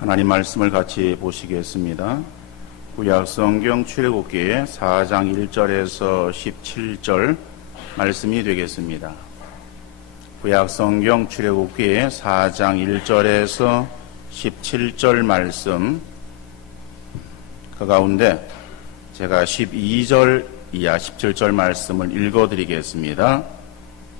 하나님 말씀을 같이 보시겠습니다. 구약성경 출애굽기 4장 1절에서 17절 말씀이 되겠습니다. 구약성경 출애굽기 4장 1절에서 17절 말씀, 그 가운데 제가 12절 이하 17절 말씀을 읽어드리겠습니다.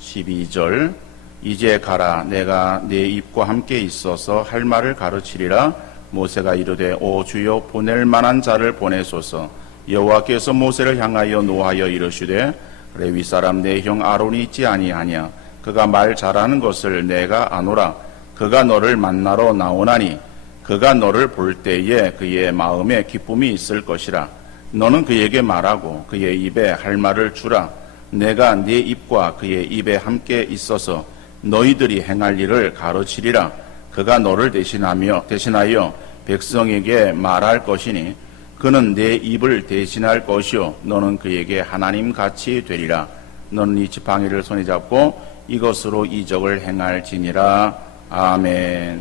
12절, 이제 가라, 내가 네 입과 함께 있어서 할 말을 가르치리라. 모세가 이르되, 오 주여, 보낼 만한 자를 보내소서. 여호와께서 모세를 향하여 노하여 이르시되, 레위 사람 내 형 아론이 있지 아니하냐? 그가 말 잘하는 것을 내가 아노라. 그가 너를 만나러 나오나니 그가 너를 볼 때에 그의 마음에 기쁨이 있을 것이라. 너는 그에게 말하고 그의 입에 할 말을 주라. 내가 네 입과 그의 입에 함께 있어서 너희들이 행할 일을 가르치리라. 그가 너를 대신하여 백성에게 말할 것이니 그는 내 입을 대신할 것이요 너는 그에게 하나님 같이 되리라. 너는 이 지팡이를 손에 잡고 이것으로 이적을 행할지니라. 아멘.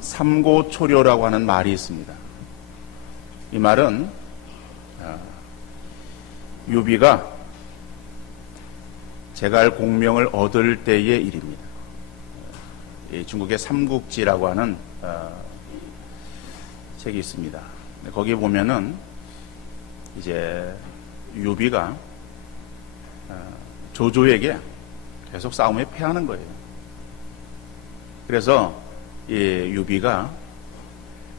삼고초려라고 하는 말이 있습니다. 이 말은 유비가 제갈 공명을 얻을 때의 일입니다. 중국의 삼국지라고 하는 책이 있습니다. 거기 보면은 이제 유비가 조조에게 계속 싸움에 패하는 거예요. 그래서 이 유비가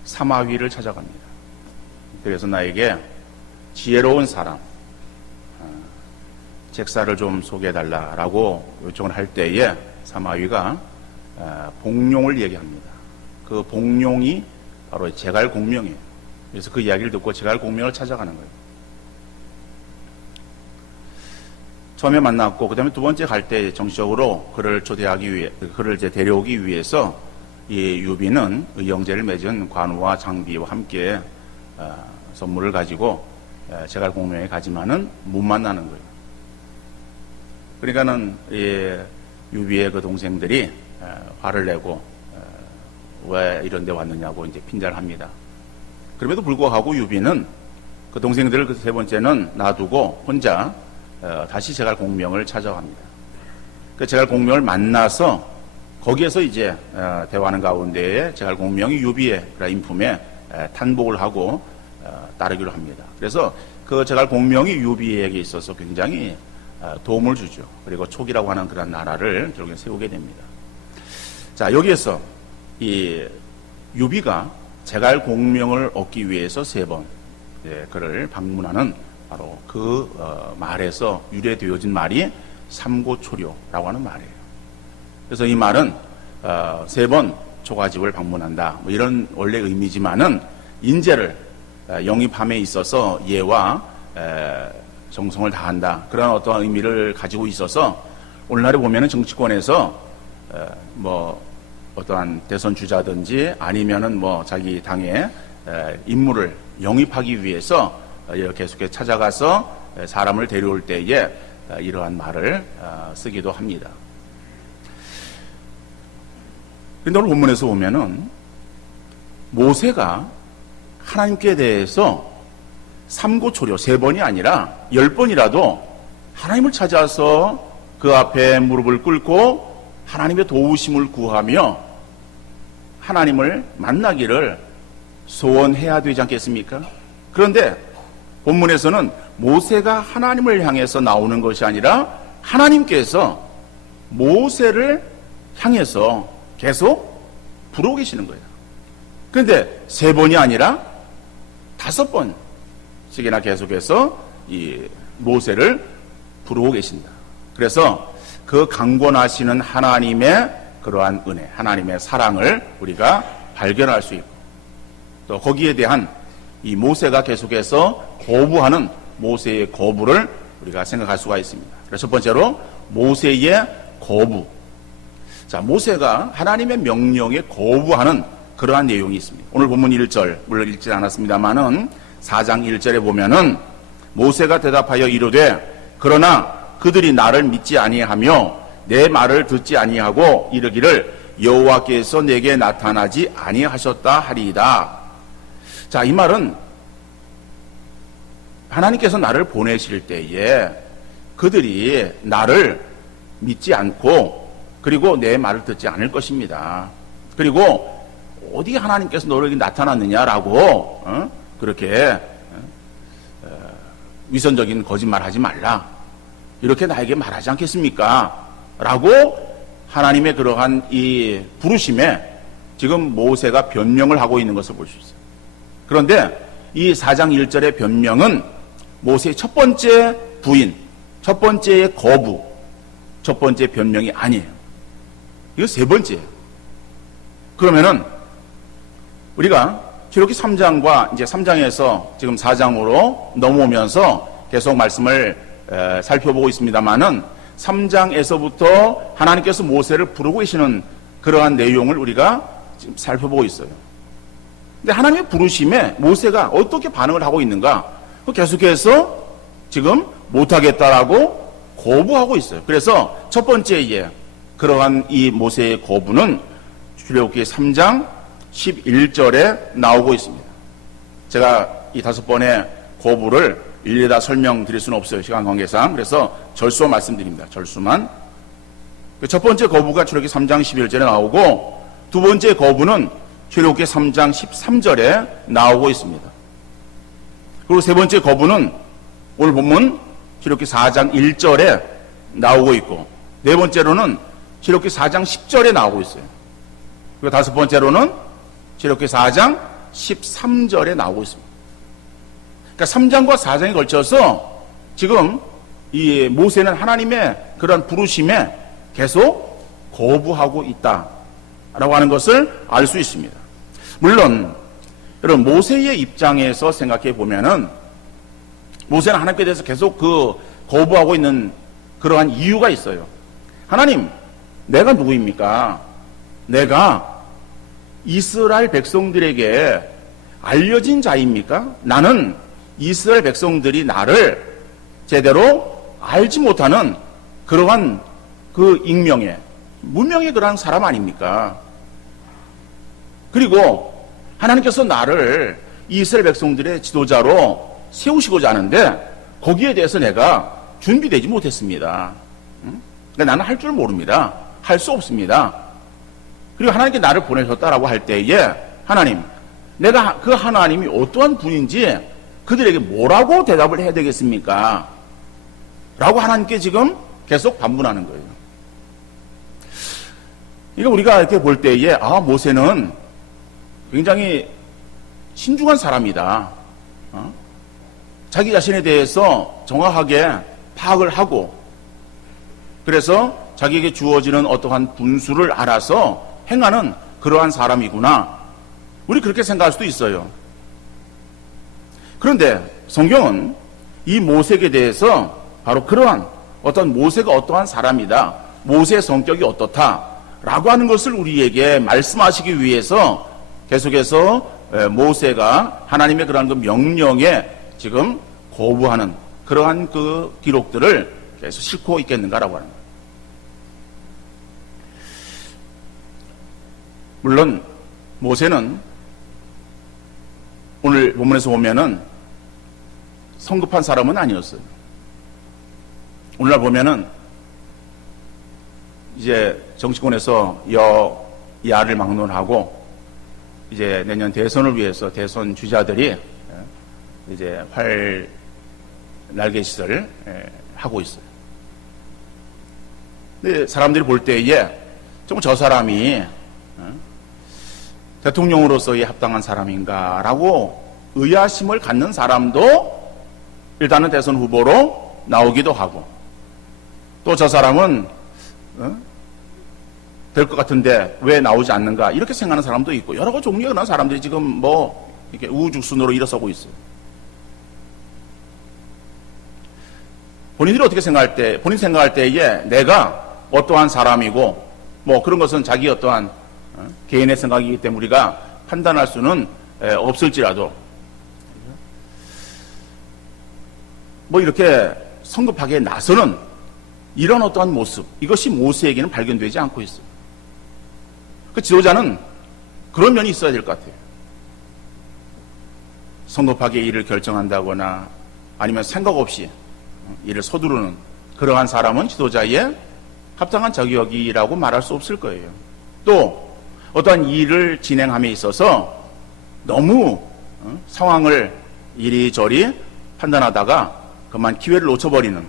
사마위를 찾아갑니다. 그래서 나에게 지혜로운 사람, 책사를 좀 소개해달라라고 요청을 할 때에 사마위가 복룡을 얘기합니다. 그 복룡이 바로 제갈공명이에요. 그래서 그 이야기를 듣고 제갈공명을 찾아가는 거예요. 처음에 만났고, 그 다음에 두 번째 갈 때 정식적으로 그를 초대하기 위해, 그를 이제 데려오기 위해서 이 유비는 의형제를 맺은 관우와 장비와 함께 선물을 가지고 제갈공명에 가지만은 못 만나는 거예요. 그러니까는 유비의 그 동생들이 화를 내고 왜 이런 데 왔느냐고 이제 핀잔을 합니다. 그럼에도 불구하고 유비는 그 동생들을 그 세 번째는 놔두고 혼자 다시 제갈공명을 찾아갑니다. 그 제갈공명을 만나서 거기에서 이제 대화하는 가운데에 제갈공명이 유비의 인품에 탄복을 하고 따르기로 합니다. 그래서 그 제갈공명이 유비에게 있어서 굉장히 도움을 주죠. 그리고 촉이라고 하는 그런 나라를 결국에 세우게 됩니다. 자, 여기에서 이 유비가 제갈공명을 얻기 위해서 세 번 그를 방문하는 바로 그 말에서 유래되어진 말이 삼고초려라고 하는 말이에요. 그래서 이 말은 세 번 초가집을 방문한다, 뭐 이런 원래 의미지만은 인재를 영입함에 있어서 예와 정성을 다한다, 그런 어떠한 의미를 가지고 있어서 오늘날에 보면은 정치권에서 뭐 어떠한 대선 주자든지 아니면은 뭐 자기 당의 인물을 영입하기 위해서 계속해서 찾아가서 사람을 데려올 때에 이러한 말을 쓰기도 합니다. 그런데 오늘 본문에서 보면은 모세가 하나님께 대해서 삼고초려, 세 번이 아니라 10번이라도 하나님을 찾아서 그 앞에 무릎을 꿇고 하나님의 도우심을 구하며 하나님을 만나기를 소원해야 되지 않겠습니까? 그런데 본문에서는 모세가 하나님을 향해서 나오는 것이 아니라 하나님께서 모세를 향해서 계속 부르고 계시는 거예요. 그런데 세 번이 아니라 5번씩이나 계속해서 이 모세를 부르고 계신다. 그래서 그 강권하시는 하나님의 그러한 은혜, 하나님의 사랑을 우리가 발견할 수 있고, 또 거기에 대한 이 모세가 계속해서 거부하는 모세의 거부를 우리가 생각할 수가 있습니다. 그래서 첫 번째로 모세의 거부. 자, 모세가 하나님의 명령에 거부하는 그러한 내용이 있습니다. 오늘 본문 1절, 물론 읽지 않았습니다만은 4장 1절에 보면은 모세가 대답하여 이르되, 그러나 그들이 나를 믿지 아니하며 내 말을 듣지 아니하고 이르기를 여호와께서 내게 나타나지 아니하셨다 하리이다. 자, 이 말은 하나님께서 나를 보내실 때에 그들이 나를 믿지 않고 그리고 내 말을 듣지 않을 것입니다. 그리고 어디 하나님께서 너에게 나타났느냐라고 그렇게 위선적인 거짓말 하지 말라. 이렇게 나에게 말하지 않겠습니까? 라고 하나님의 그러한 이 부르심에 지금 모세가 변명을 하고 있는 것을 볼 수 있어요. 그런데 이 4장 1절의 변명은 모세의 첫 번째 부인, 첫 번째의 거부, 첫 번째 변명이 아니에요. 이거 세 번째예요. 그러면은 우리가 출애굽기 3장과 이제 3장에서 지금 4장으로 넘어오면서 계속 말씀을 살펴보고 있습니다만은 3장에서부터 하나님께서 모세를 부르고 계시는 그러한 내용을 우리가 지금 살펴보고 있어요. 근데 하나님의 부르심에 모세가 어떻게 반응을 하고 있는가? 계속해서 지금 못하겠다라고 거부하고 있어요. 그래서 첫 번째에 그러한 이 모세의 거부는 출애굽기 3장 11절에 나오고 있습니다. 제가 이 5번의 거부를 일일이 다 설명드릴 수는 없어요. 시간 관계상. 그래서 절수 말씀드립니다. 절수만. 첫 번째 거부가 출애굽기 3장 11절에 나오고 두 번째 거부는 출애굽기 3장 13절에 나오고 있습니다. 그리고 세 번째 거부는 오늘 본문 출애굽기 4장 1절에 나오고 있고 네 번째로는 출애굽기 4장 10절에 나오고 있어요. 그리고 다섯 번째로는 출애굽기 4장 13절에 나오고 있습니다. 그러니까 3장과 4장에 걸쳐서 지금 이 모세는 하나님의 그런 부르심에 계속 거부하고 있다라고 하는 것을 알 수 있습니다. 물론 여러분 모세의 입장에서 생각해 보면은 모세는 하나님께 대해서 계속 그 거부하고 있는 그러한 이유가 있어요. 하나님, 내가 누구입니까? 내가 이스라엘 백성들에게 알려진 자입니까? 나는 이스라엘 백성들이 나를 제대로 알지 못하는 그러한 그 익명의 무명의 그러한 사람 아닙니까? 그리고 하나님께서 나를 이스라엘 백성들의 지도자로 세우시고자 하는데 거기에 대해서 내가 준비되지 못했습니다. 그러니까 나는 할 줄 모릅니다. 할 수 없습니다. 그리고 하나님께 나를 보내셨다라고 할 때에 하나님, 내가 그 하나님이 어떠한 분인지 그들에게 뭐라고 대답을 해야 되겠습니까? 라고 하나님께 지금 계속 반문하는 거예요. 이거 우리가 이렇게 볼 때에 모세는 굉장히 신중한 사람이다. 자기 자신에 대해서 정확하게 파악을 하고 그래서 자기에게 주어지는 어떠한 분수를 알아서 행하는 그러한 사람이구나. 우리 그렇게 생각할 수도 있어요. 그런데 성경은 이 모세에 대해서 바로 그러한 어떤 모세가 어떠한 사람이다. 모세의 성격이 어떻다라고 하는 것을 우리에게 말씀하시기 위해서 계속해서 모세가 하나님의 그러한 그 명령에 지금 거부하는 그러한 그 기록들을 계속 싣고 있겠는가라고 하는 거예요. 물론 모세는 오늘 본문에서 보면은 성급한 사람은 아니었어요. 오늘날 보면은 이제 정치권에서 여야를 막론하고 이제 내년 대선을 위해서 대선 주자들이 이제 활 날갯짓을 하고 있어요. 근데 사람들이 볼 때에 정말 저 사람이 대통령으로서의 합당한 사람인가라고 의아심을 갖는 사람도 일단은 대선 후보로 나오기도 하고 또 저 사람은 될 것 같은데 왜 나오지 않는가 이렇게 생각하는 사람도 있고 여러 가지 종류의 그런 사람들이 지금 뭐 이렇게 우후죽순으로 일어서고 있어요. 본인들이 어떻게 생각할 때, 본인 생각할 때에 내가 어떠한 사람이고 뭐 그런 것은 자기 어떠한 개인의 생각이기 때문에 우리가 판단할 수는 없을지라도 뭐 이렇게 성급하게 나서는 이런 어떠한 모습 이것이 모세에게는 발견되지 않고 있어요. 그 지도자는 그런 면이 있어야 될 것 같아요. 성급하게 일을 결정한다거나 아니면 생각 없이 일을 서두르는 그러한 사람은 지도자의 합당한 자격이라고 말할 수 없을 거예요. 또 어떠한 일을 진행함에 있어서 너무 상황을 이리저리 판단하다가 그만 기회를 놓쳐버리는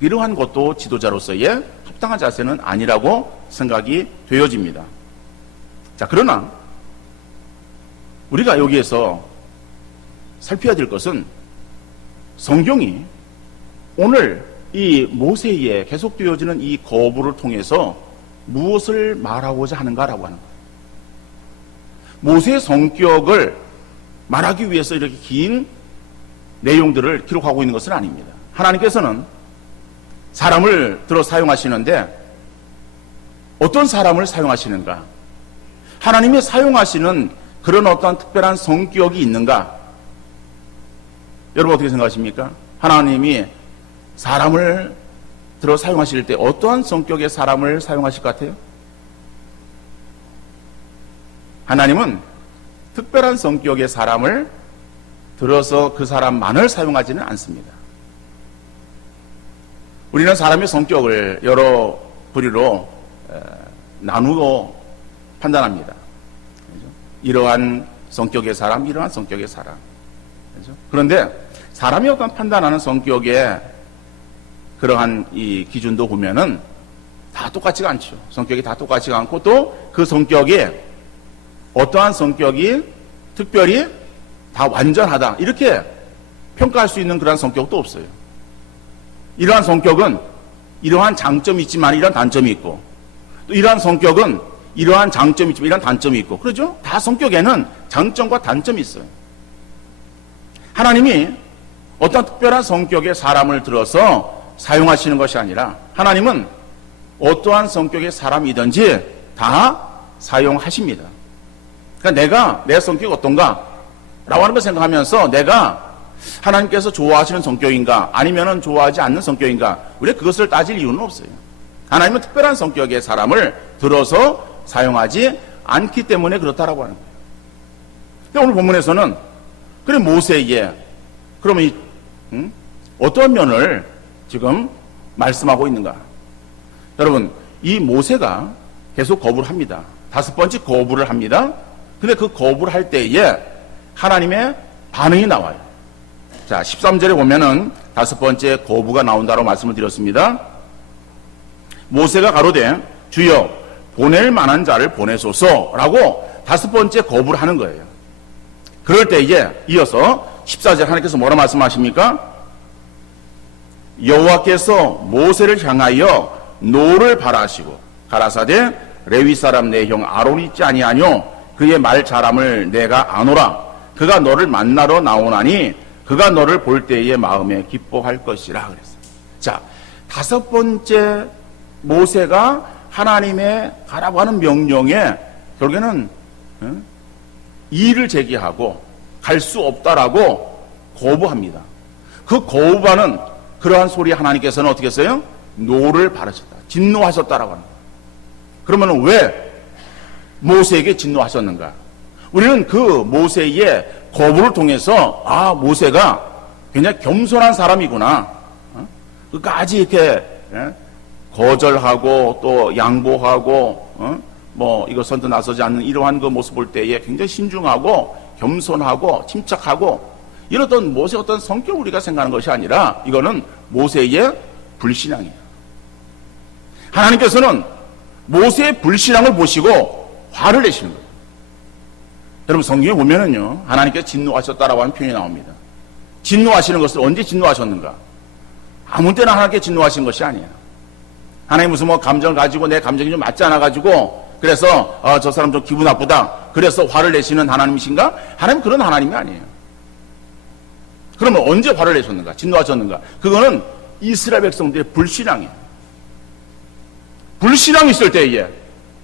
이러한 것도 지도자로서의 합당한 자세는 아니라고 생각이 되어집니다. 자, 그러나 우리가 여기에서 살펴야 될 것은 성경이 오늘 이 모세에 계속되어지는 이 거부를 통해서 무엇을 말하고자 하는가라고 하는 거예요. 모세의 성격을 말하기 위해서 이렇게 긴 내용들을 기록하고 있는 것은 아닙니다. 하나님께서는 사람을 들어 사용하시는데 어떤 사람을 사용하시는가? 하나님이 사용하시는 그런 어떤 특별한 성격이 있는가? 여러분 어떻게 생각하십니까? 하나님이 사람을 들어 사용하실 때 어떠한 성격의 사람을 사용하실 것 같아요? 하나님은 특별한 성격의 사람을 들어서 그 사람만을 사용하지는 않습니다. 우리는 사람의 성격을 여러 부류로 나누고 판단합니다. 그렇죠? 이러한 성격의 사람, 이러한 성격의 사람. 그렇죠? 그런데 사람이 어떤 판단하는 성격의 그러한 이 기준도 보면은 다 똑같지가 않죠. 성격이 다 똑같지가 않고 또 그 성격에 어떠한 성격이 특별히 다 완전하다 이렇게 평가할 수 있는 그런 성격도 없어요. 이러한 성격은 이러한 장점이 있지만 이러한 단점이 있고 또 이러한 성격은 이러한 장점이 있지만 이러한 단점이 있고 그렇죠? 다 성격에는 장점과 단점이 있어요. 하나님이 어떤 특별한 성격의 사람을 들어서 사용하시는 것이 아니라 하나님은 어떠한 성격의 사람이든지 다 사용하십니다. 그러니까 내가 내 성격이 어떤가? 라고 하는 걸 생각하면서 내가 하나님께서 좋아하시는 성격인가? 아니면은 좋아하지 않는 성격인가? 우리가 그것을 따질 이유는 없어요. 하나님은 특별한 성격의 사람을 들어서 사용하지 않기 때문에 그렇다라고 하는 거예요. 근데 오늘 본문에서는 그래 모세에게 그러면 어떤 면을 지금 말씀하고 있는가? 여러분, 이 모세가 계속 거부를 합니다. 5번째 거부를 합니다. 근데 그 거부를 할 때에 하나님의 반응이 나와요. 자, 13절에 보면은 5번째 거부가 나온다고 말씀을 드렸습니다. 모세가 가로되 주여 보낼 만한 자를 보내소서라고 5번째 거부를 하는 거예요. 그럴 때에 이어서 14절 하나님께서 뭐라 말씀하십니까? 여호와께서 모세를 향하여 노를 바라시고 가라사대 레위 사람 내 형 아론이 있지 아니하뇨 그의 말 잘함을 내가 아노라 그가 너를 만나러 나오나니 그가 너를 볼 때에 마음에 기뻐할 것이라 그랬어요. 자, 5번째 모세가 하나님의 가라고 하는 명령에 결국에는 이의를 제기하고 갈 수 없다라고 거부합니다. 그 거부하는 그러한 소리 하나님께서는 어떻게 했어요? 노를 바라셨다. 진노하셨다라고 합니다. 그러면 왜 모세에게 진노하셨는가? 우리는 그 모세의 거부를 통해서 아 모세가 굉장히 겸손한 사람이구나. 끝까지 이렇게 거절하고 또 양보하고 뭐 이거 선뜻 나서지 않는 이러한 그 모습 볼 때에 굉장히 신중하고 겸손하고 침착하고 이런 모세의 어떤 성격을 우리가 생각하는 것이 아니라 이거는 모세의 불신앙이에요. 하나님께서는 모세의 불신앙을 보시고 화를 내시는 거예요. 여러분 성경에 보면은요 하나님께서 진노하셨다라고 하는 표현이 나옵니다. 진노하시는 것을 언제 진노하셨는가? 아무 때나 하나님께 진노하신 것이 아니에요. 하나님 무슨 뭐 감정을 가지고 내 감정이 좀 맞지 않아 가지고 그래서 저 사람 좀 기분 나쁘다 그래서 화를 내시는 하나님이신가? 하나님 그런 하나님이 아니에요. 그러면 언제 화를 내셨는가? 진노하셨는가? 그거는 이스라엘 백성들의 불신앙이에요. 불신앙이 있을 때에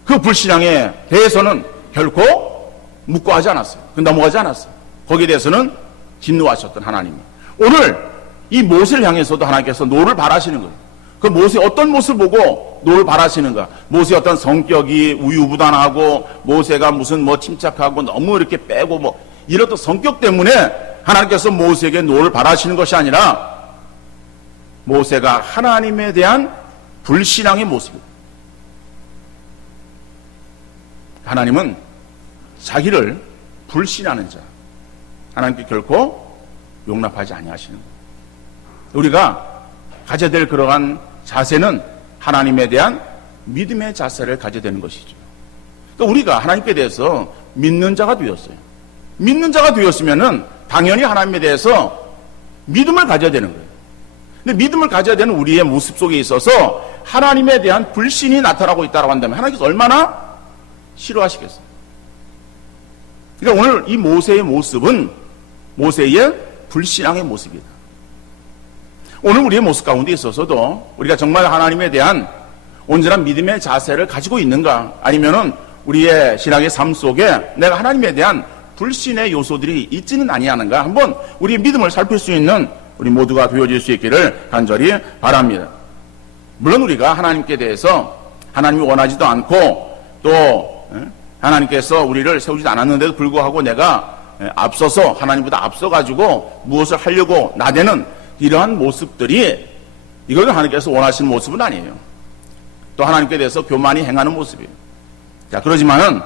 그 불신앙에 대해서는 결코 묵고하지 않았어요. 넘어가지 않았어요. 거기에 대해서는 진노하셨던 하나님이 오늘 이 모세를 향해서도 하나님께서 노를 바라시는 거예요. 그 모세 어떤 모습을 보고 노를 바라시는가? 모세의 어떤 성격이 우유부단하고 모세가 무슨 뭐 침착하고 너무 이렇게 빼고 뭐 이런 또 성격 때문에 하나님께서 모세에게 노를 바라시는 것이 아니라 모세가 하나님에 대한 불신앙의 모습입니다. 하나님은 자기를 불신하는 자, 하나님께 결코 용납하지 아니하시는 거예요. 우리가 가져야 될 그러한 자세는 하나님에 대한 믿음의 자세를 가져야 되는 것이죠. 그러니까 우리가 하나님께 대해서 믿는 자가 되었어요. 믿는 자가 되었으면은 당연히 하나님에 대해서 믿음을 가져야 되는 거예요. 근데 믿음을 가져야 되는 우리의 모습 속에 있어서 하나님에 대한 불신이 나타나고 있다고 한다면 하나님께서 얼마나 싫어하시겠어요? 그러니까 오늘 이 모세의 모습은 모세의 불신앙의 모습이다. 오늘 우리의 모습 가운데 있어서도 우리가 정말 하나님에 대한 온전한 믿음의 자세를 가지고 있는가, 아니면은 우리의 신앙의 삶 속에 내가 하나님에 대한 불신의 요소들이 있지는 아니하는가, 한번 우리의 믿음을 살필 수 있는 우리 모두가 되어질 수 있기를 간절히 바랍니다. 물론 우리가 하나님께 대해서 하나님이 원하지도 않고 또 하나님께서 우리를 세우지도 않았는데도 불구하고 내가 앞서서 하나님보다 앞서가지고 무엇을 하려고 나대는 이러한 모습들이, 이것은 하나님께서 원하시는 모습은 아니에요. 또 하나님께 대해서 교만히 행하는 모습이에요. 자, 그러지만은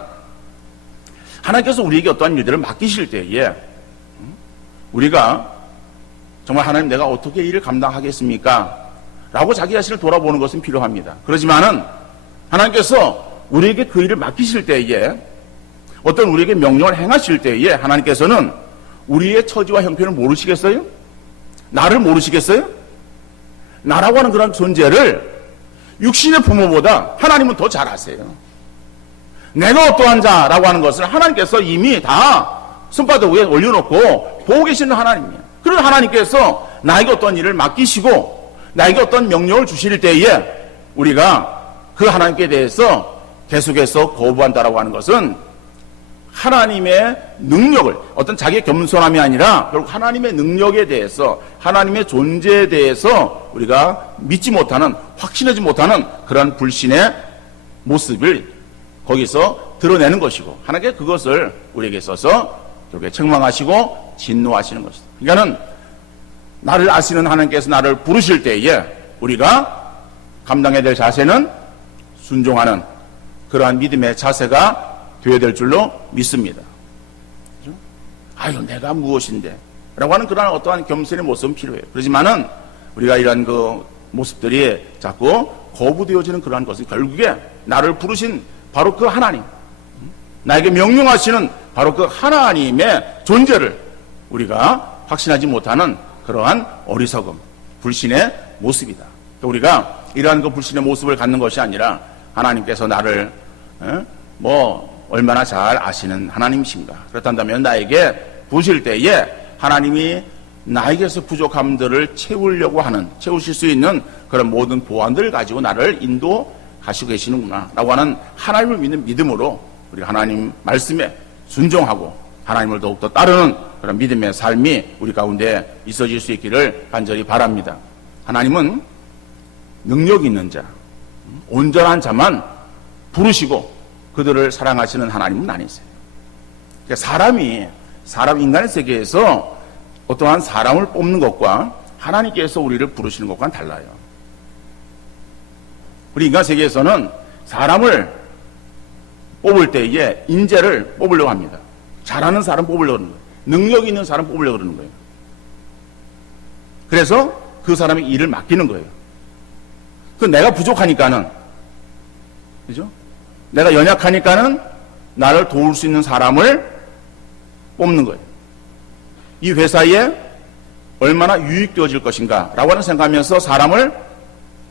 하나님께서 우리에게 어떠한 일들을 맡기실 때에 우리가 정말 하나님 내가 어떻게 일을 감당하겠습니까? 라고 자기 자신을 돌아보는 것은 필요합니다. 그렇지만은 하나님께서 우리에게 그 일을 맡기실 때에, 어떤 우리에게 명령을 행하실 때에 하나님께서는 우리의 처지와 형편을 모르시겠어요? 나를 모르시겠어요? 나라고 하는 그런 존재를 육신의 부모보다 하나님은 더 잘 아세요. 내가 어떠한 자라고 하는 것을 하나님께서 이미 다 손바닥 위에 올려놓고 보고 계시는 하나님이에요. 그런 하나님께서 나에게 어떤 일을 맡기시고 나에게 어떤 명령을 주실 때에 우리가 그 하나님께 대해서 계속해서 거부한다라고 하는 것은 하나님의 능력을, 어떤 자기의 겸손함이 아니라 결국 하나님의 능력에 대해서, 하나님의 존재에 대해서 우리가 믿지 못하는, 확신하지 못하는 그런 불신의 모습을 거기서 드러내는 것이고, 하나님께 그것을 우리에게 있어서 결국에 책망하시고 진노하시는 것이다. 그러니까는 나를 아시는 하나님께서 나를 부르실 때에 우리가 감당해야 될 자세는 순종하는 그러한 믿음의 자세가 되어야 될 줄로 믿습니다. 그렇죠? 아유, 내가 무엇인데? 라고 하는 그런 어떠한 겸손의 모습은 필요해요. 그렇지만은 우리가 이러한 그 모습들이 자꾸 거부되어지는 그러한 것은 결국에 나를 부르신 바로 그 하나님, 나에게 명령하시는 바로 그 하나님의 존재를 우리가 확신하지 못하는 그러한 어리석음, 불신의 모습이다. 우리가 이러한 그 불신의 모습을 갖는 것이 아니라 하나님께서 나를 얼마나 잘 아시는 하나님이신가. 그렇단다면 나에게 부으실 때에 하나님이 나에게서 부족함들을 채우실 수 있는 그런 모든 보완들을 가지고 나를 인도하시고 계시는구나 라고 하는 하나님을 믿는 믿음으로 우리가 하나님 말씀에 순종하고 하나님을 더욱더 따르는 그런 믿음의 삶이 우리 가운데 있어질 수 있기를 간절히 바랍니다. 하나님은 능력 있는 자, 온전한 자만 부르시고 그들을 사랑하시는 하나님은 아니세요. 그러니까 인간의 세계에서 어떠한 사람을 뽑는 것과 하나님께서 우리를 부르시는 것과는 달라요. 우리 인간 세계에서는 사람을 뽑을 때에 인재를 뽑으려고 합니다. 잘하는 사람 뽑으려고 하는 거예요. 능력 있는 사람 뽑으려고 그러는 거예요. 그래서 그 사람의 일을 맡기는 거예요. 그 내가 부족하니까는, 그죠? 내가 연약하니까는 나를 도울 수 있는 사람을 뽑는 거예요. 이 회사에 얼마나 유익되어질 것인가 라고 하는 생각하면서 사람을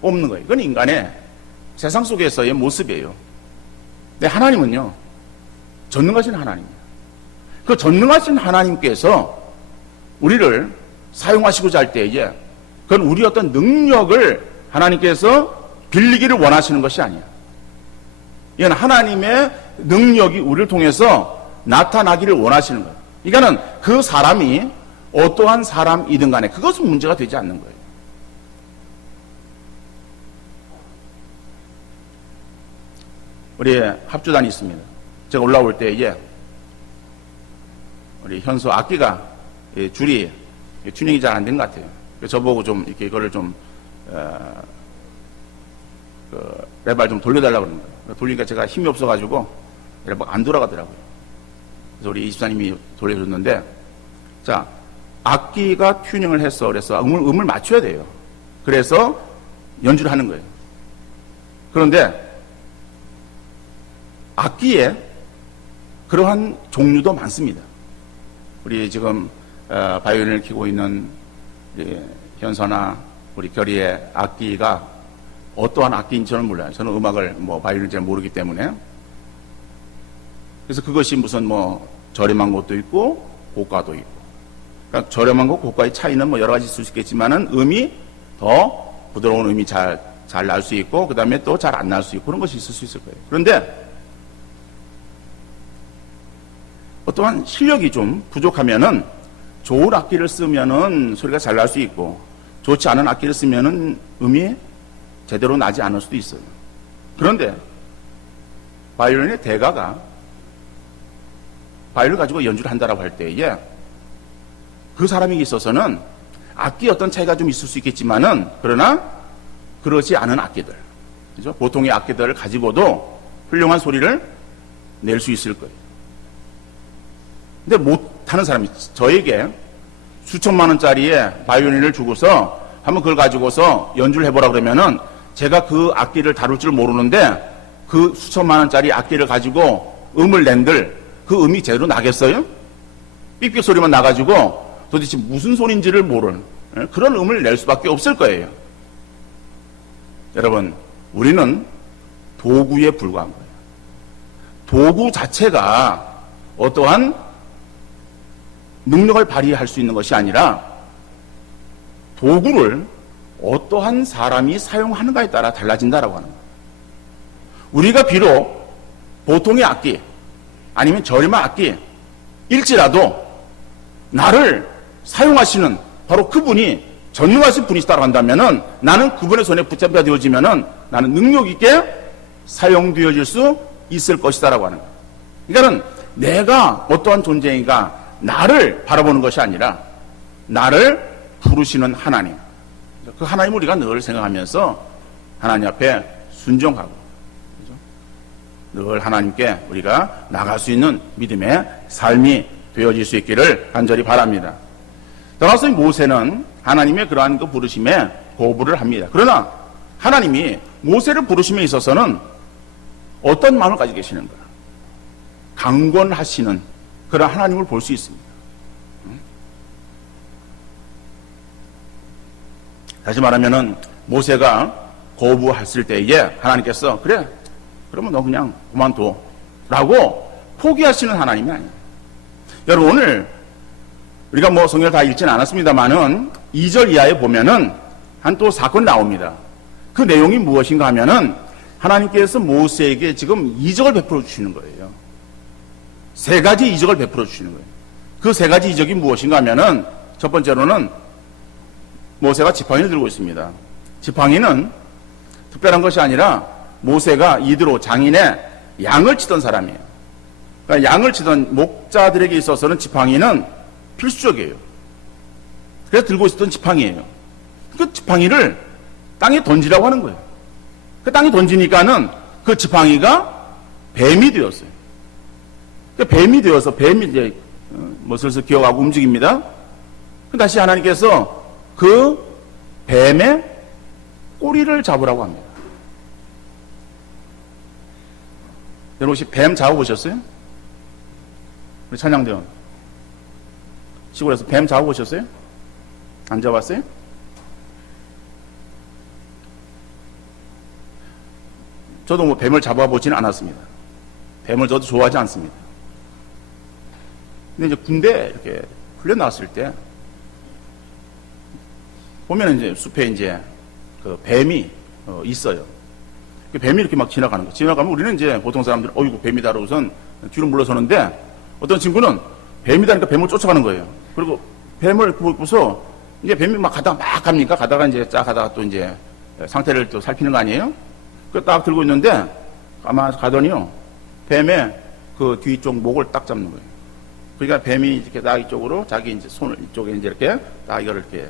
뽑는 거예요. 이건 인간의 세상 속에서의 모습이에요. 근데 하나님은요, 전능하신 하나님이에요. 그 전능하신 하나님께서 우리를 사용하시고자 할 때에 그건 우리 어떤 능력을 하나님께서 빌리기를 원하시는 것이 아니야. 이건 하나님의 능력이 우리를 통해서 나타나기를 원하시는 거예요. 그러니까는 그 사람이 어떠한 사람이든 간에 그것은 문제가 되지 않는 거예요. 우리 합주단이 있습니다. 제가 올라올 때에 우리 현소 악기가 줄이 튜닝이 잘 안 된 것 같아요. 저보고 좀 이렇게 이거를 좀 레발 좀 돌려달라고 그러는 거예요. 돌리니까 제가 힘이 없어가지고 레발 안 돌아가더라고요. 그래서 우리 이집사님이 돌려줬는데, 자, 악기가 튜닝을 했어. 그래서 음을 맞춰야 돼요. 그래서 연주를 하는 거예요. 그런데 악기에 그러한 종류도 많습니다. 우리 지금 바이올린을 키고 있는 현서나 우리 결의의 악기가 어떠한 악기인지 저는 몰라요. 저는 음악을 바이올린을 잘 모르기 때문에. 그래서 그것이 무슨 저렴한 것도 있고 고가도 있고. 그러니까 저렴한 것 고가의 차이는 여러 가지 있을 수 있겠지만은 음이 더 부드러운 음이 잘 날 수 있고, 그 다음에 또 잘 안 날 수 있고, 그런 것이 있을 수 있을 거예요. 그런데 어떠한 실력이 좀 부족하면은 좋은 악기를 쓰면은 소리가 잘 날 수 있고, 좋지 않은 악기를 쓰면은 음이 제대로 나지 않을 수도 있어요. 그런데 바이올린의 대가가 바이올린을 가지고 연주를 한다라고 할 때에 그 사람에게 있어서는 악기 어떤 차이가 좀 있을 수 있겠지만은, 그러나 그러지 않은 악기들, 그죠? 보통의 악기들을 가지고도 훌륭한 소리를 낼 수 있을 거예요. 근데 못하는 사람이, 저에게 수천만 원짜리의 바이올린을 주고서 한번 그걸 가지고서 연주를 해보라 그러면은 제가 그 악기를 다룰 줄 모르는데 그 수천만 원짜리 악기를 가지고 음을 낸들 그 음이 제대로 나겠어요? 삑삑 소리만 나가지고 도대체 무슨 소리인지를 모르는 그런 음을 낼 수밖에 없을 거예요. 여러분, 우리는 도구에 불과한 거예요. 도구 자체가 어떠한 능력을 발휘할 수 있는 것이 아니라 도구를 어떠한 사람이 사용하는가에 따라 달라진다라고 하는 거예요. 우리가 비록 보통의 악기 아니면 저렴한 악기일지라도 나를 사용하시는 바로 그분이 전능하신 분이 있다고 한다면은 나는 그분의 손에 붙잡혀 되어지면은 나는 능력 있게 사용되어질 수 있을 것이다라고 하는 거예요. 그러니까는 내가 어떠한 존재인가 나를 바라보는 것이 아니라 나를 부르시는 하나님, 그 하나님 우리가 늘 생각하면서 하나님 앞에 순종하고, 그렇죠? 늘 하나님께 우리가 나갈 수 있는 믿음의 삶이 되어질 수 있기를 간절히 바랍니다. 따라서 모세는 하나님의 그러한 그 부르심에 거부를 합니다. 그러나 하나님이 모세를 부르심에 있어서는 어떤 마음을 가지고 계시는가? 강권하시는 그런 하나님을 볼 수 있습니다. 다시 말하면은 모세가 거부했을 때에 하나님께서 그래 그러면 너 그냥 그만둬 라고 포기하시는 하나님이 아니에요. 여러분, 오늘 우리가 성경을 다 읽지는 않았습니다만은 2절 이하에 보면은 한 또 사건이 나옵니다. 그 내용이 무엇인가 하면은 하나님께서 모세에게 지금 이적을 베풀어 주시는 거예요. 세 가지 이적을 베풀어 주시는 거예요. 그 세 가지 이적이 무엇인가 하면은 첫 번째로는 모세가 지팡이를 들고 있습니다. 지팡이는 특별한 것이 아니라 모세가 이드로 장인의 양을 치던 사람이에요. 그러니까 양을 치던 목자들에게 있어서는 지팡이는 필수적이에요. 그래서 들고 있었던 지팡이예요. 그 지팡이를 땅에 던지라고 하는 거예요. 그 땅에 던지니까는 그 지팡이가 뱀이 되었어요. 뱀이 되어서 뱀이 이제 슬슬 기어가고 움직입니다. 다시 하나님께서 그 뱀의 꼬리를 잡으라고 합니다. 여러분 혹시 뱀 잡아보셨어요? 우리 찬양대원 시골에서 뱀 잡아보셨어요? 안 잡았어요? 저도 뱀을 잡아보지는 않았습니다. 뱀을 저도 좋아하지 않습니다. 근데 이제 군대 이렇게 훈련 나왔을 때 보면 이제 숲에 이제 그 뱀이 있어요. 그 뱀이 이렇게 막 지나가는 거. 지나가면 우리는 이제 보통 사람들 어이구 뱀이다 그러고선 뒤로 물러서는데 어떤 친구는 뱀이다니까 뱀을 쫓아가는 거예요. 그리고 뱀을 보고서 이제 뱀이 막 가다가 막 갑니까? 가다가 이제 쫙 가다가 또 이제 상태를 또 살피는 거 아니에요? 그 딱 들고 있는데 가더니요, 뱀의 그 뒤쪽 목을 딱 잡는 거예요. 그러니까 뱀이 이렇게 딱 이쪽으로 자기 이제 손을 이쪽에 이제 이렇게 딱 이거를 이렇게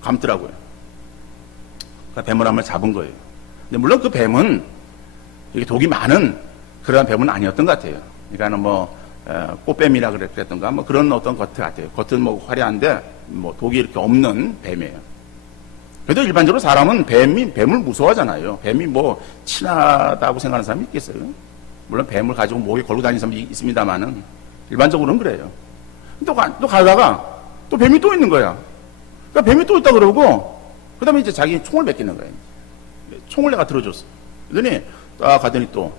감더라고요. 그러니까 뱀을 한번 잡은 거예요. 근데 물론 그 뱀은 이게 독이 많은 그러한 뱀은 아니었던 것 같아요. 그러니까는 뭐 꽃뱀이라 그랬던가 뭐 그런 어떤 것 같아요. 겉은 뭐 화려한데 뭐 독이 이렇게 없는 뱀이에요. 그래도 일반적으로 사람은 뱀을 무서워하잖아요. 뱀이 뭐 친하다고 생각하는 사람이 있겠어요? 물론 뱀을 가지고 목에 걸고 다니는 사람이 있습니다만은 일반적으로는 그래요. 또 가다가 또 뱀이 또 있는 거야. 그러니까 뱀이 또 있다 그러고 그 다음에 이제 자기 총을 뺏기는 거예요. 총을 내가 들어줬어. 그러더니 딱 가더니 또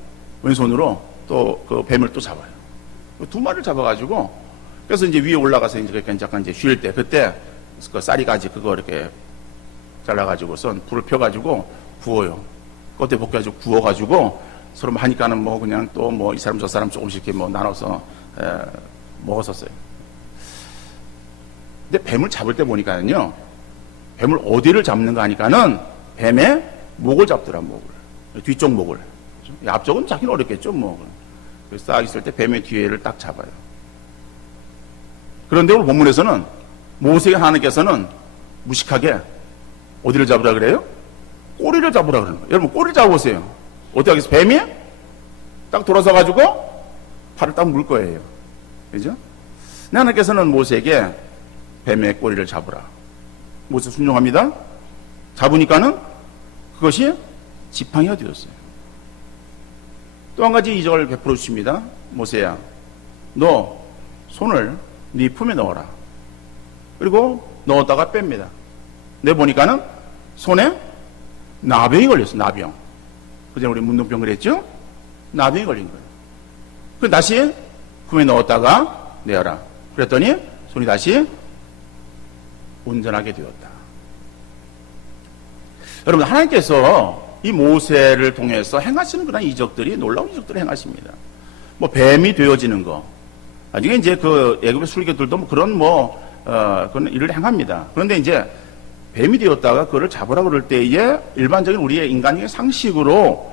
왼손으로 또 그 뱀을 또 잡아요. 두 마리를 잡아가지고 그래서 이제 위에 올라가서 이제 잠깐 이제 쉴 때 그때 그 쌀이가지 그거 이렇게 잘라가지고선 불을 펴가지고 구워요. 겉에 벗겨가지고 구워가지고 서로 하니까는 뭐 그냥 또 뭐 이 사람 저 사람 조금씩 이렇게 뭐 나눠서 먹었었어요. 근데 뱀을 잡을 때 보니까는요, 뱀을 어디를 잡는가 하니까는 뱀의 목을 잡더라, 목을. 뒤쪽 목을. 그렇죠? 앞쪽은 잡기는 어렵겠죠, 뭐. 그래서 딱 있을 때 뱀의 뒤에를 딱 잡아요. 그런데 오늘 본문에서는 모세 하나님께서는 무식하게 어디를 잡으라 그래요? 꼬리를 잡으라 그러는 거예요. 여러분, 꼬리를 잡아보세요. 어떻게 하겠어요? 뱀이 딱 돌아서가지고 팔을 딱 물 거예요. 그죠? 하나님께서는 모세에게 뱀의 꼬리를 잡으라. 모세 순종합니다. 잡으니까는 그것이 지팡이가 되었어요. 또 한 가지 이적을 베풀어 주십니다. 모세야, 너 손을 네 품에 넣어라. 그리고 넣었다가 뺍니다. 내보니까는 손에 나병이 걸렸어, 나병. 그전에 우리 문둥병 그랬죠? 나병이 걸린 거예요. 그 다시 품에 넣었다가 내어라. 그랬더니 손이 다시 온전하게 되었다. 여러분, 하나님께서 이 모세를 통해서 행하시는 그런 이적들이 놀라운 이적들을 행하십니다. 뭐 뱀이 되어지는 거. 나중에 이제 그 애굽의 술개들도 뭐 그런 그런 일을 행합니다. 그런데 이제 뱀이 되었다가 그거를 잡으라 그럴 때에 일반적인 우리의 인간의 상식으로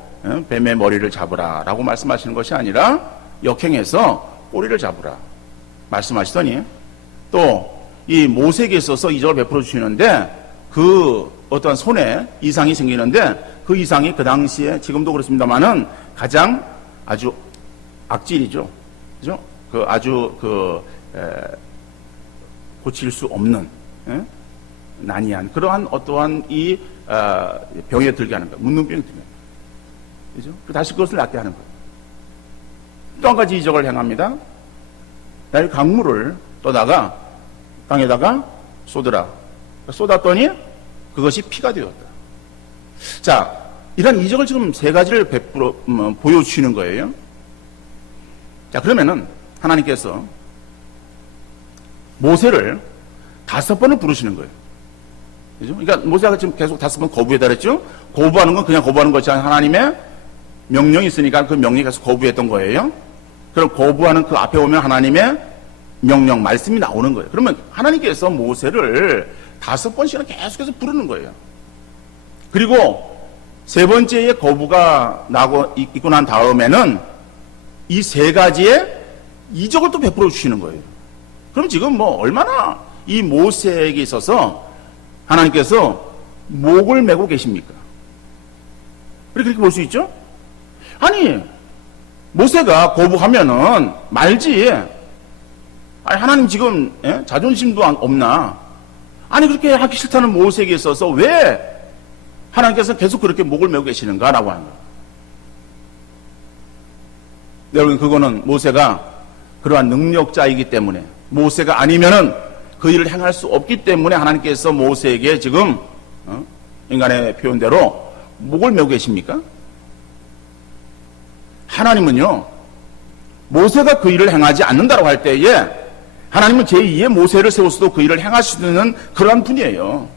뱀의 머리를 잡으라라고 말씀하시는 것이 아니라 역행해서 꼬리를 잡으라 말씀하시더니 또 이 모세에게 있어서 이적을 베풀어 주시는데 그 어떠한 손에 이상이 생기는데 그 이상이 그 당시에 지금도 그렇습니다만은 가장 아주 악질이죠. 그죠? 그 아주 고칠 수 없는 난이한 그러한 어떠한 이 병에 들게 하는 거예요. 문둥병이 들게 하는 거예요. 그죠? 다시 그것을 낫게 하는 거예요. 또 한 가지 이적을 행합니다. 나의 강물을 떠다가 땅에다가 쏟으라. 쏟았더니 그것이 피가 되었다. 자, 이런 이적을 지금 세 가지를 보여주시는 거예요. 자, 그러면은 하나님께서 모세를 5번을 부르시는 거예요. 그죠? 그러니까 모세가 지금 계속 5번 거부했다 그랬죠? 거부하는 건 그냥 거부하는 것이 아니라 하나님의 명령이 있으니까 그 명령에 계속 거부했던 거예요. 그럼 거부하는 그 앞에 오면 하나님의 명령, 말씀이 나오는 거예요. 그러면 하나님께서 모세를 5번씩이나 계속해서 부르는 거예요. 그리고 세 번째의 거부가 있고 난 다음에는 이 세 가지의 이적을 또 베풀어 주시는 거예요. 그럼 지금 뭐 얼마나 이 모세에게 있어서 하나님께서 목을 메고 계십니까? 그렇게 볼 수 있죠? 아니, 모세가 거부하면은 말지. 아니, 하나님 지금 자존심도 없나? 아니, 그렇게 하기 싫다는 모세에게 있어서 왜 하나님께서 계속 그렇게 목을 메고 계시는가라고 하는 거예요. 여러분, 그거는 모세가 그러한 능력자이기 때문에, 모세가 아니면은 그 일을 행할 수 없기 때문에 하나님께서 모세에게 지금 인간의 표현대로 목을 메고 계십니까? 하나님은요, 모세가 그 일을 행하지 않는다고 할 때에 하나님은 제2의 모세를 세워서도 그 일을 행하시는 그러한 분이에요.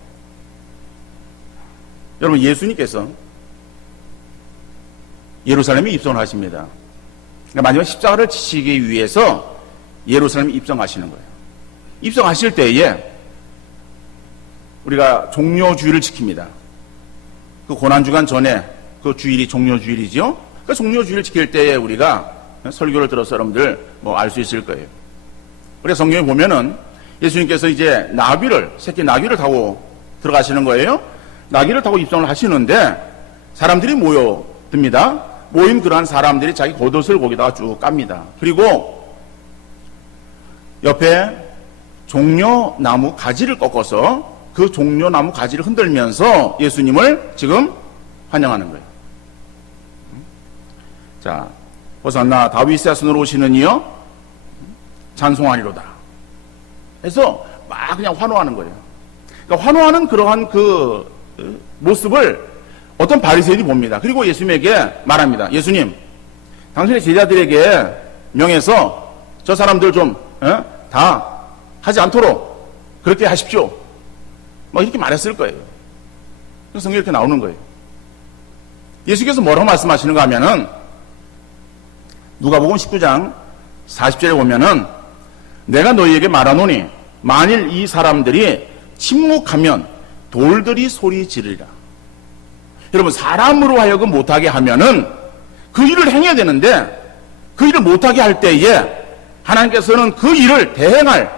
여러분, 예수님께서 예루살렘에 입성을 하십니다. 그러니까 마지막 십자가를 지시기 위해서 예루살렘에 입성하시는 거예요. 입성하실 때에 우리가 종료주의를 지킵니다. 그 고난주간 전에 그 주일이 종료주일이죠. 그 종료주일을 지킬 때에 우리가 설교를 들어서 여러분들 뭐 알 수 있을 거예요. 우리 성경에 보면은 예수님께서 이제 새끼 나귀를 타고 들어가시는 거예요. 나귀를 타고 입성을 하시는데 사람들이 모여듭니다. 모인 그러한 사람들이 자기 겉옷을 거기다가 쭉 깝니다. 그리고 옆에 종려나무 가지를 꺾어서 그 종려나무 가지를 흔들면서 예수님을 지금 환영하는 거예요. 자, 호산나 다윗의 손으로 오시는 이여 찬송하리로다. 그래서 막 그냥 환호하는 거예요. 그러니까 환호하는 그러한 그 모습을 어떤 바리새인이 봅니다. 그리고 예수님에게 말합니다. 예수님, 당신의 제자들에게 명해서 저 사람들 좀 다 하지 않도록 그렇게 하십시오. 막 이렇게 말했을 거예요. 그래서 성경에 이렇게 나오는 거예요. 예수께서 뭐라고 말씀하시는가 하면은 누가복음 19장 40절에 보면은 내가 너희에게 말하노니 만일 이 사람들이 침묵하면 돌들이 소리 지르리라. 여러분, 사람으로 하여금 못하게 하면은 그 일을 행해야 되는데 그 일을 못하게 할 때에 하나님께서는 그 일을 대행할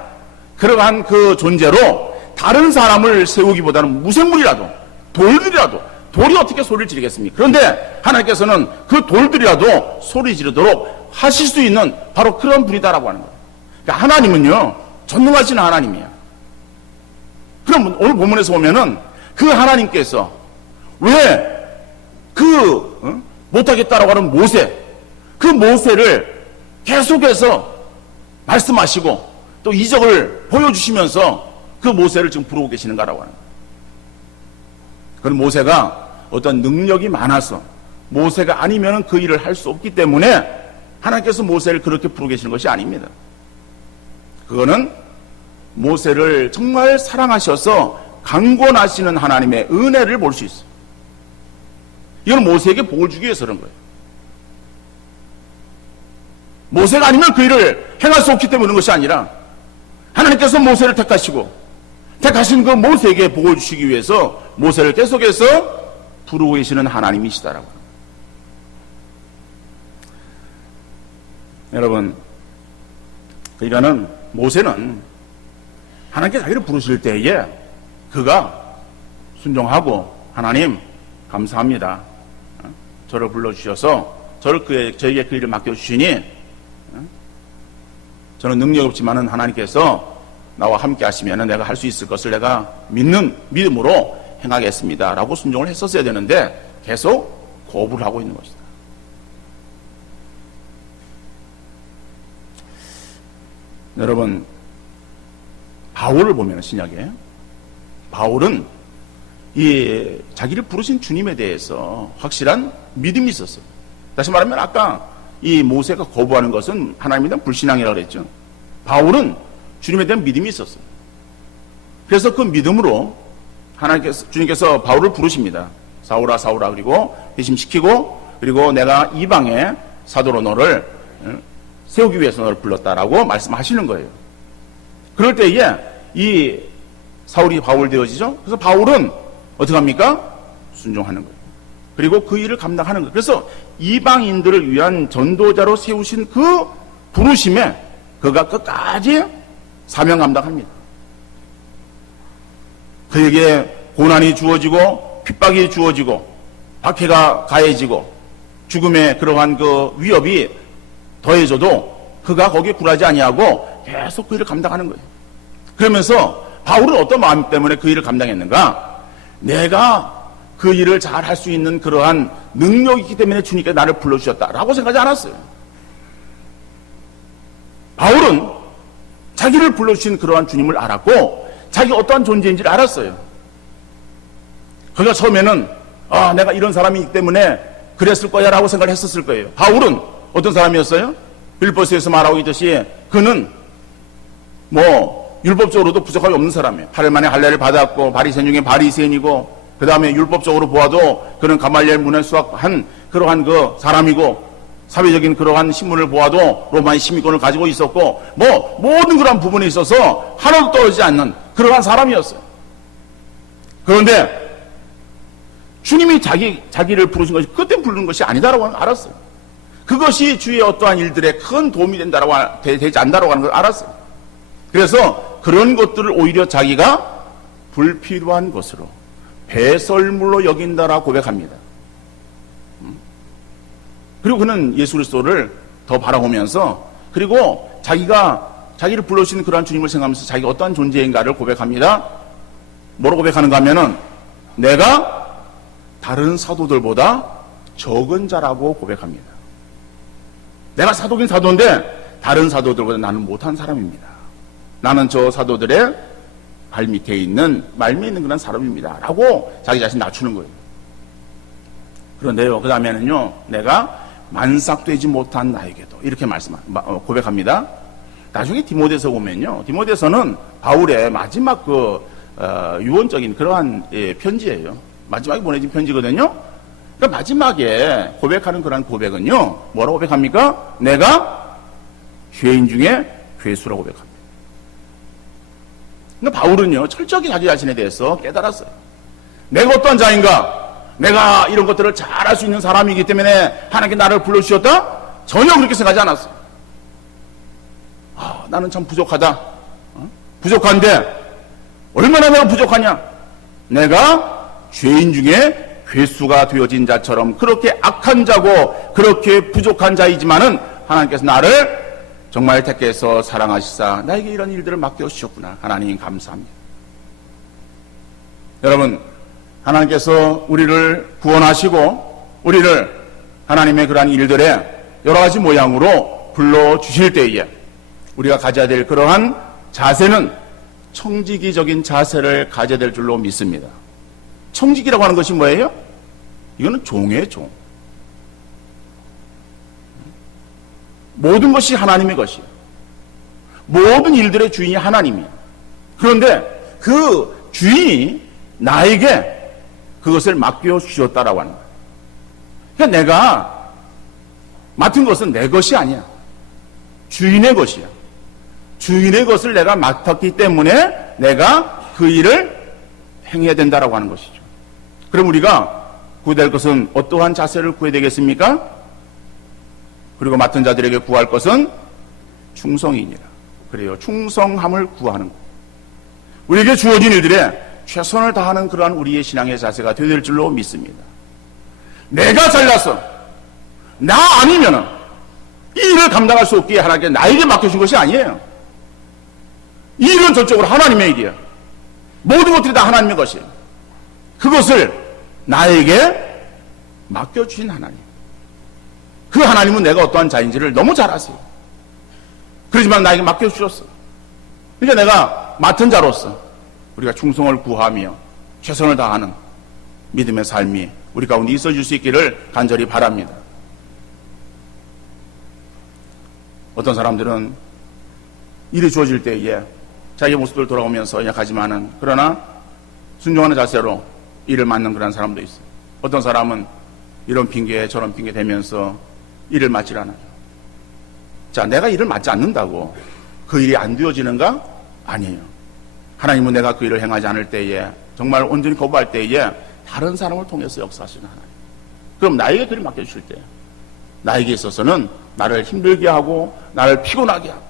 그러한 그 존재로 다른 사람을 세우기보다는 무생물이라도 돌들이라도 돌이 어떻게 소리를 지르겠습니까? 그런데 하나님께서는 그 돌들이라도 소리 지르도록 하실 수 있는 바로 그런 분이다라고 하는 거예요. 그러니까 하나님은요 전능하신 하나님이에요. 그럼 오늘 본문에서 보면은 그 하나님께서 왜 못하겠다라고 하는 그 모세를 계속해서 말씀하시고 또 이적을 보여주시면서 그 모세를 지금 부르고 계시는가라고 하는 거예요. 그건 모세가 어떤 능력이 많아서 모세가 아니면 그 일을 할 수 없기 때문에 하나님께서 모세를 그렇게 부르고 계시는 것이 아닙니다. 그거는 모세를 정말 사랑하셔서 강권하시는 하나님의 은혜를 볼 수 있어요. 이건 모세에게 복을 주기 위해서 그런 거예요. 모세가 아니면 그 일을 행할 수 없기 때문에 그런 것이 아니라 하나님께서 모세를 택하신 그 모세에게 복을 주시기 위해서 모세를 계속해서 부르고 계시는 하나님이시다라고. 여러분, 그러니까는 모세는 하나님께 자기를 부르실 때에 그가 순종하고 하나님 감사합니다. 저를 불러주셔서 저에게 그 일을 맡겨주시니 저는 능력이 없지만은 하나님께서 나와 함께 하시면 내가 할 수 있을 것을 내가 믿음으로 행하겠습니다. 라고 순종을 했었어야 되는데 계속 거부를 하고 있는 것이다. 여러분, 바울을 보면 신약에 바울은 이 자기를 부르신 주님에 대해서 확실한 믿음이 있었어요. 다시 말하면 아까 이 모세가 거부하는 것은 하나님에 대한 불신앙이라고 그랬죠. 바울은 주님에 대한 믿음이 있었어요. 그래서 그 믿음으로 주님께서 바울을 부르십니다. 사울아 사울아, 그리고 회심시키고 그리고 내가 이방의 사도로 너를 세우기 위해서 너를 불렀다라고 말씀하시는 거예요. 그럴 때에 이 사울이 바울 되어지죠. 그래서 바울은 어떻게 합니까? 순종하는 거예요. 그리고 그 일을 감당하는 거예요. 그래서 이방인들을 위한 전도자로 세우신 그 부르심에 그가 끝까지 사명 감당합니다. 그에게 고난이 주어지고 핍박이 주어지고 박해가 가해지고 죽음의 그러한 그 위협이 더해져도 그가 거기에 굴하지 아니하고 계속 그 일을 감당하는 거예요. 그러면서 바울은 어떤 마음 때문에 그 일을 감당했는가? 내가 그 일을 잘 할 수 있는 그러한 능력이 있기 때문에 주님께서 나를 불러주셨다라고 생각하지 않았어요. 바울은 자기를 불러주신 그러한 주님을 알았고 자기 어떠한 존재인지를 알았어요. 그가 처음에는 내가 이런 사람이기 때문에 그랬을 거야 라고 생각을 했었을 거예요. 바울은 어떤 사람이었어요? 빌보스에서 말하고 있듯이 그는 율법적으로도 부족함이 없는 사람이에요. 8일 만에 할례를 받았고 바리새인 중에 바리새인이고 그 다음에 율법적으로 보아도 그는 가말리엘 문에 수학한 그러한 그 사람이고 사회적인 그러한 신문을 보아도 로마의 시민권을 가지고 있었고 모든 그런 부분에 있어서 하나도 떨어지지 않는 그러한 사람이었어요. 그런데 주님이 자기를 부르신 것이 그때 부르는 것이 아니다라고 하는 걸 알았어요. 그것이 주의 어떠한 일들에 큰 도움이 되지 않는다라고 하는 걸 알았어요. 그래서 그런 것들을 오히려 자기가 불필요한 것으로 배설물로 여긴다라고 고백합니다. 그리고 그는 예수 그리스도를 더 바라보면서 그리고 자기를 불러주신 그러한 주님을 생각하면서 자기가 어떠한 존재인가를 고백합니다. 뭐라고 고백하는가 하면은 내가 다른 사도들보다 적은 자라고 고백합니다. 내가 사도긴 사도인데 다른 사도들보다 나는 못한 사람입니다. 나는 저 사도들의 발 밑에 있는 말미에 있는 그런 사람입니다. 라고 자기 자신 낮추는 거예요. 그런데요, 그 다음에는요, 내가 만삭되지 못한 나에게도 이렇게 고백합니다. 나중에 디모데서 보면요, 디모데서는 바울의 마지막 유언적인 그러한 편지예요. 마지막에 보내진 편지거든요. 그러니까 마지막에 고백하는 그러한 고백은요, 뭐라고 고백합니까? 내가 죄인 중에 괴수라고 고백합니다. 그러니까 바울은요, 철저히 자기 자신에 대해서 깨달았어요. 내가 어떤 자인가? 내가 이런 것들을 잘할 수 있는 사람이기 때문에 하나님께 나를 불러주셨다? 전혀 그렇게 생각하지 않았어요. 나는 참 부족하다. 부족한데 얼마나 내가 부족하냐? 내가 죄인 중에 괴수가 되어진 자처럼 그렇게 악한 자고 그렇게 부족한 자이지만은 하나님께서 나를 정말 택해서 사랑하시사 나에게 이런 일들을 맡겨주셨구나. 하나님 감사합니다. 여러분, 하나님께서 우리를 구원하시고 우리를 하나님의 그러한 일들에 여러 가지 모양으로 불러주실 때에 우리가 가져야 될 그러한 자세는 청지기적인 자세를 가져야 될 줄로 믿습니다. 청지기라고 하는 것이 뭐예요? 이거는 종이에요, 종. 모든 것이 하나님의 것이에요. 모든 일들의 주인이 하나님이에요. 그런데 그 주인이 나에게 그것을 맡겨주셨다라고 하는 거예요. 그러니까 내가 맡은 것은 내 것이 아니야. 주인의 것이야. 주인의 것을 내가 맡았기 때문에 내가 그 일을 행해야 된다라고 하는 것이죠. 그럼 우리가 구해야 될 것은 어떠한 자세를 구해야 되겠습니까? 그리고 맡은 자들에게 구할 것은 충성이니라. 그래요. 충성함을 구하는 것. 우리에게 주어진 일들에 최선을 다하는 그러한 우리의 신앙의 자세가 되어야 될 줄로 믿습니다. 내가 잘났어. 나 아니면은 이 일을 감당할 수 없기에 하나님께 나에게 맡겨준 것이 아니에요. 이 일은 전적으로 하나님의 일이에요. 모든 것들이 다 하나님의 것이에요. 그것을 나에게 맡겨주신 하나님. 그 하나님은 내가 어떠한 자인지를 너무 잘 아세요. 그렇지만 나에게 맡겨주셨어. 그러니까 내가 맡은 자로서 우리가 충성을 구하며 최선을 다하는 믿음의 삶이 우리 가운데 있어줄 수 있기를 간절히 바랍니다. 어떤 사람들은 일이 주어질 때에 자기 모습을 돌아오면서 약하지만은 그러나 순종하는 자세로 일을 맡는 그런 사람도 있어요. 어떤 사람은 이런 핑계 저런 핑계 대면서 일을 맡질 않아요. 자, 내가 일을 맡지 않는다고 그 일이 안 되어지는가? 아니에요. 하나님은 내가 그 일을 행하지 않을 때에 정말 온전히 거부할 때에 다른 사람을 통해서 역사하시는 하나님. 그럼 나에게 그 일을 맡겨주실 때 나에게 있어서는 나를 힘들게 하고 나를 피곤하게 하고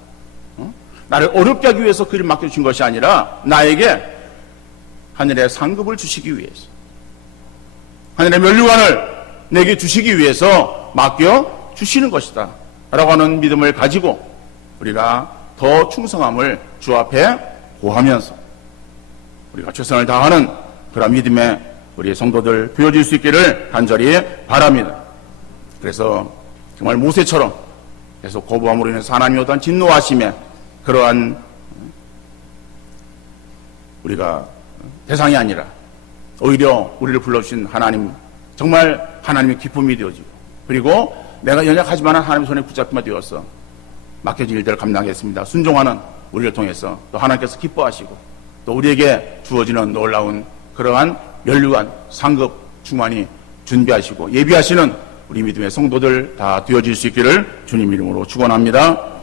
나를 어렵게 하기 위해서 그 일을 맡겨주신 것이 아니라 나에게 하늘의 상급을 주시기 위해서 하늘의 면류관을 내게 주시기 위해서 맡겨주시는 것이다 라고 하는 믿음을 가지고 우리가 더 충성함을 주 앞에 구하면서 우리가 최선을 다하는 그런 믿음의 우리 성도들 되어질 수 있기를 간절히 바랍니다. 그래서 정말 모세처럼 계속 거부함으로 인해서 하나님의 어떤 진노하심에 그러한 우리가 대상이 아니라 오히려 우리를 불러주신 하나님, 정말 하나님의 기쁨이 되어지고 그리고 내가 연약하지만 하나님의 손에 붙잡히게 되어서 맡겨진 일들을 감당하겠습니다. 순종하는 우리를 통해서 또 하나님께서 기뻐하시고 또 우리에게 주어지는 놀라운 그러한 면류관, 상급, 충만히 준비하시고 예비하시는 우리 믿음의 성도들 다 되어질 수 있기를 주님 이름으로 축원합니다.